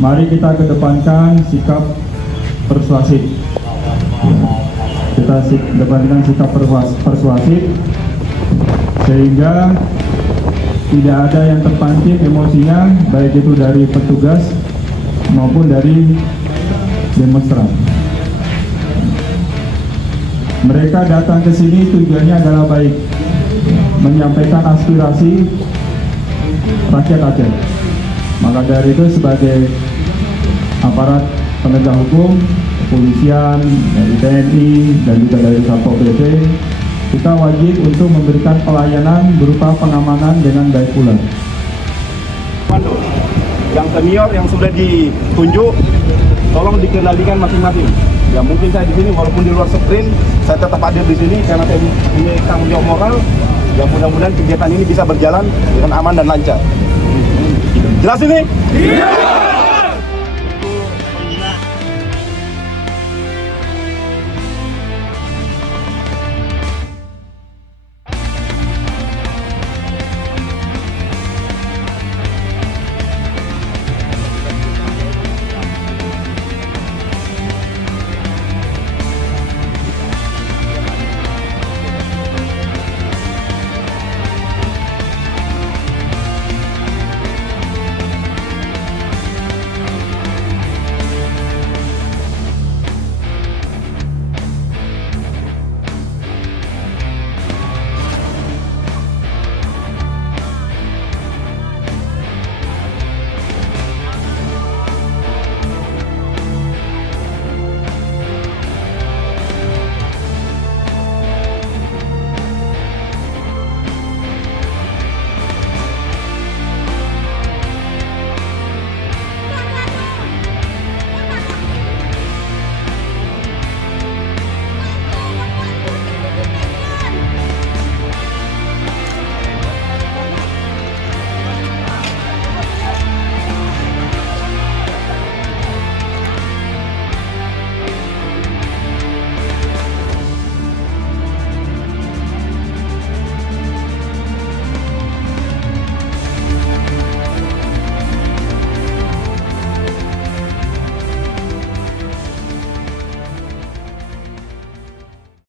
Mari kita kedepankan sikap persuasif. Kita kedepankan sikap persuasif sehingga tidak ada yang terpancing emosinya, baik itu dari petugas maupun dari demonstran. Mereka datang ke sini tujuannya adalah baik, menyampaikan aspirasi rakyat Aceh. Maka dari itu sebagai aparat penegak hukum, kepolisian, dari TNI dan juga dari Satpol PP, kita wajib untuk memberikan pelayanan berupa pengamanan dengan baik pula. Yang senior yang sudah ditunjuk, tolong dikendalikan masing-masing. Ya mungkin saya di sini walaupun di luar screen, saya tetap hadir di sini karena saya punya tanggung jawab moral. Ya mudah-mudahan kegiatan ini bisa berjalan dengan aman dan lancar. Jelas ini? Iya.